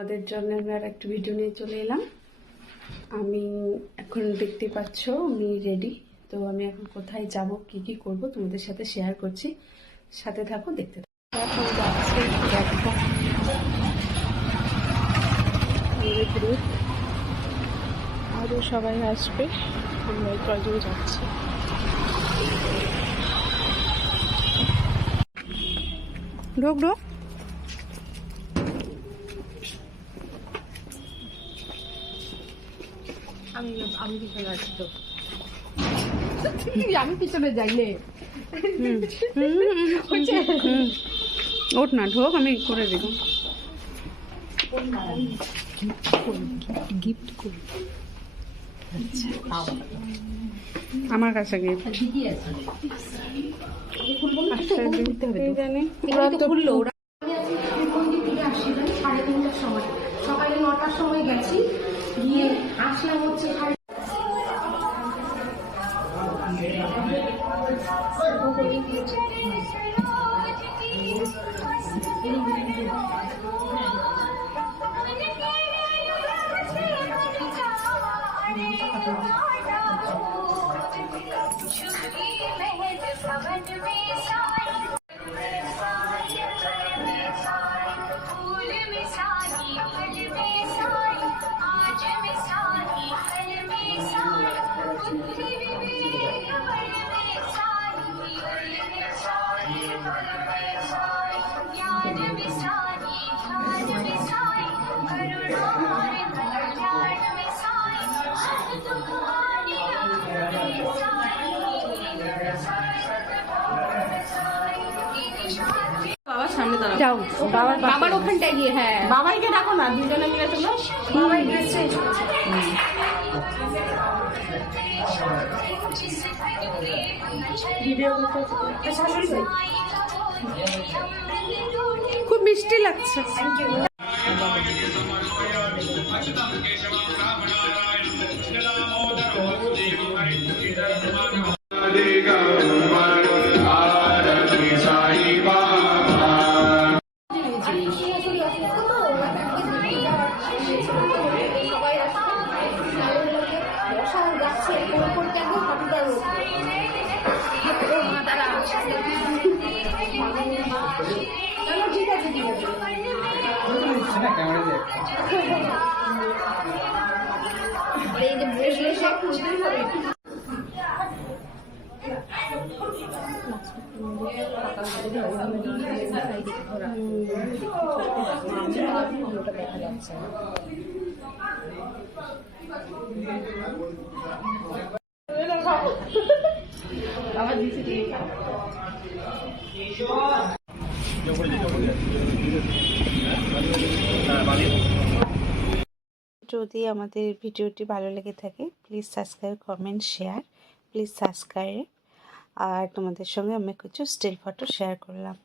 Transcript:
আমাদের জন্য আমি আর একটা ভিডিও নিয়ে চলে এলাম। আমি এখন দেখতে পাচ্ছ আমি রেডি। তো আমি এখন কোথায় যাব, কি কি করব তোমাদের সাথে শেয়ার করছি, সাথে থাকো, দেখতে থাকো। এখন যাচ্ছি, দেখো গ্রুপ আরও সবাই আসবে, আমরা কজন যাচ্ছি। ঢোক ঢোক। আমি পিছনে আছি তো, আমি পিছনে যাই নে। ওঠ না, ঢোক, আমি করে দেব। গিফট করি আমার কাছে গিফট সকালে 9টার সময় গেছি, গিয়ে আসলাম হচ্ছে যাও বাবার ওখানটায় গিয়ে। হ্যাঁ, বাবাইকে ডাকো না, দুজনে মিলে চলো। বাবাই ড্রেস চেঞ্জ করছে। ভিডিও করতে শাশুড়ি ভাই খুব মিষ্টি লাগছে। ঠিক আছে, ঠিক আছে। এই যে বসলে সব খুঁজতেই হবে। দেখা যাচ্ছে আবার দিচ্ছি। যদি আমাদের ভিডিওটি ভালো লেগে থাকে please subscribe, comment, share, please subscribe. আর তোমাদের সঙ্গে আমি কিছু স্টিল ফটো শেয়ার করলাম।